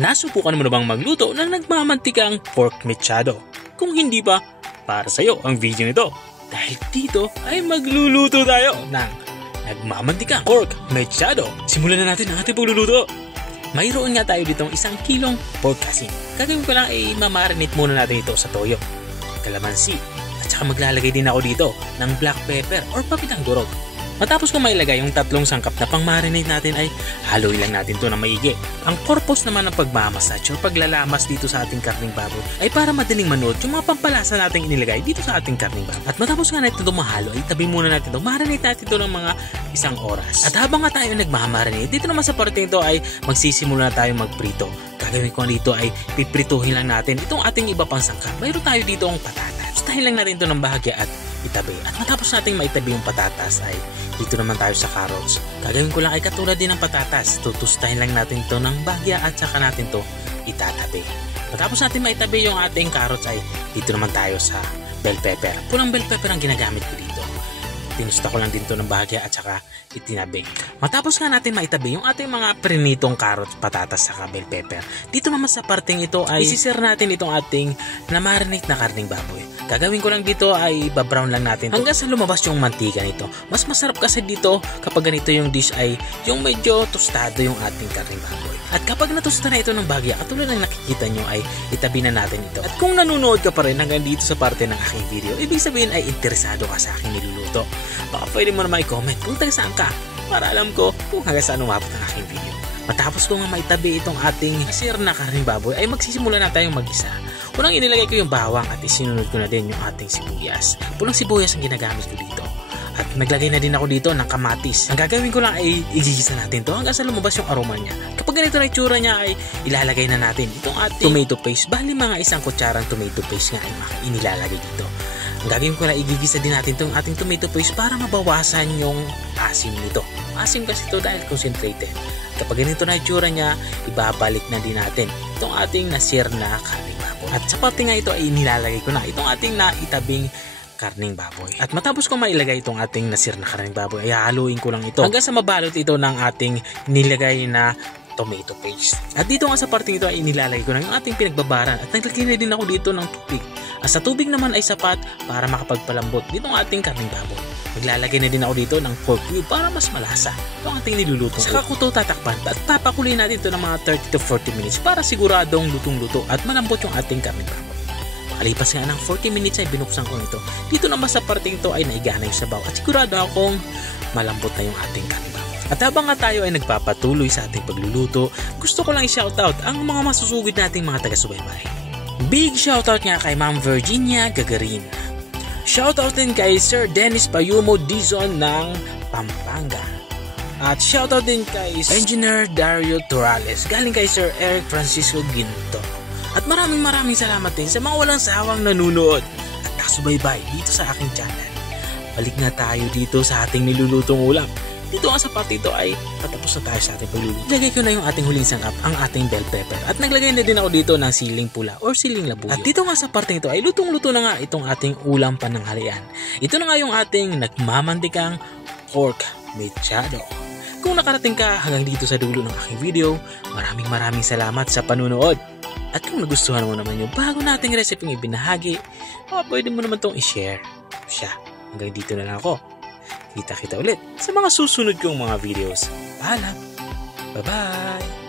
Nasubukan mo na bang magluto ng nagmamantikang pork mechado? Kung hindi pa, para sa'yo ang video nito. Dahil dito ay magluluto tayo ng nagmamantikang pork mechado. Simulan na natin ang ating pagluluto. Mayroon nga tayo ditong 1 kilong pork asin. Gagawin ko lang ay mamarinate muna natin ito sa toyo, kalamansi, at saka maglalagay din ako dito ng black pepper or papitang durog. Matapos ko mailagay yung 3 sangkap na pang marinate natin ay haluin lang natin to na maigi. Ang purpose naman ng pagmamassage or paglalamas dito sa ating karning baboy ay para madaling manood yung mga pampalasa nating inilagay dito sa ating karning baboy. At matapos nga natin ito mahalo ay tabi muna natin ito, marinate natin ito ng mga 1 oras. At habang nga tayo nagmamarinate, dito naman sa parte nito ay magsisimula na tayo magprito. Gagawin ko dito ay piprituhin lang natin itong ating iba pang sangkap. Mayroon tayo dito ang patatas. Stahin lang natin ito ng bahagya at itabi. At matapos nating maitabi yung patatas ay dito naman tayo sa carrots. Gagawin ko lang ay katulad din ng patatas. Tutustahin lang natin to ng bahagya at saka natin to itatabi. Matapos natin maitabi yung ating carrots ay dito naman tayo sa bell pepper. Pulang bell pepper ang ginagamit ko dito. Tinusta ko lang din to ng bahagya at saka itinabi. Matapos nga natin maitabi yung ating mga prinitong carrots, patatas, saka bell pepper, dito naman sa parteng ito ay isisir natin itong ating na-marinate na karning baboy. Gagawin ko lang dito ay babrown lang natin hanggang sa lumabas yung mantika nito. Mas masarap kasi dito kapag ganito yung dish ay yung medyo tostado yung ating karning baboy. At kapag natusta na ito ng bahagya, katulad ng nakikita nyo ay itabi na natin ito. At kung nanonood ka pa rin hanggang dito sa parte ng aking video, ibig sabihin ay interesado ka sa aking niluluto. Baka pwede mo naman i-comment kung taga saan ka para alam ko kung hanggang saan umabot ang aking video. Matapos ko nga maitabi itong ating sir na karning baboy ay magsisimula na tayong mag-isa. Unang inilagay ko yung bawang at isinunod ko na din yung ating sibuyas. Pulang sibuyas ang ginagamit ko dito. At naglagay na din ako dito ng kamatis. Ang gagawin ko lang ay igigisa natin to hanggang sa lumabas yung aroma niya. Kapag ganito na itsura niya ay ilalagay na natin itong ating tomato paste. Bali mga 1 kutsarang tomato paste nga ay inilalagay dito. Ang gagawin ko lang igigisa din natin itong ating tomato paste para mabawasan yung asim nito. Asim kasi ito dahil concentrated. Kapag ganito na itsura niya, ibabalik na din natin itong ating nasir na karning baboy. At sa parte nga ito ay inilalagay ko na itong ating naitabing karning baboy. At matapos ko mailagay itong ating nasir na karning baboy, ay haluin ko lang ito hanggang sa mabalot ito ng ating nilagay na tomato paste. At dito nga sa parte nito ay inilalagay ko na yung ating pinagbabaran at naglagay na din ako dito ng tubig. At sa tubig naman ay sapat para makapagpalambot ditong ating karning baboy. Maglalagay na din ako dito ng pork cube para mas malasa itong ating niluluto. Saka ko ito tatakpan at papakuloy natin ito ng mga 30 to 40 minutes para siguradong lutong-luto at malambot yung ating karning baboy. Makalipas nga ng 40 minutes ay binuksan ko ito. Dito naman sa parting ito ay naigana yung sabaw at sigurado akong malambot na yung ating karning baboy. At habang nga tayo ay nagpapatuloy sa ating pagluluto, gusto ko lang i-shoutout ang mga masusugid nating mga taga-subaybay. Big shoutout nga kay Ma'am Virginia Gagarin. Shoutout din kay Sir Dennis Payumo Dizon ng Pampanga. At shoutout din kay Engineer Dario Torales galing kay Sir Eric Francisco Ginto. At maraming salamat din sa mga walang sawang nanunood at nakasubaybay dito sa aking channel. Balik na tayo dito sa ating nilulutong ulam. Dito nga sa parte ito ay patapos na tayo sa ating pagluluto. Ilagay ko na yung ating huling sangkap, ang ating bell pepper. At naglagay na din ako dito ng siling pula or siling labuyo. At dito nga sa parte ito ay lutong-luto na nga itong ating ulam pananghalian. Ito na nga yung ating nagmamantikang pork mechado. Kung nakarating ka hanggang dito sa dulo ng aking video, maraming salamat sa panunood. At kung nagustuhan mo naman yung bago nating recipe ibinahagi, pwede mo naman itong i-share. Hanggang dito na lang ako. Kita ulit sa mga susunod kong mga videos. Paalam! Bye-bye!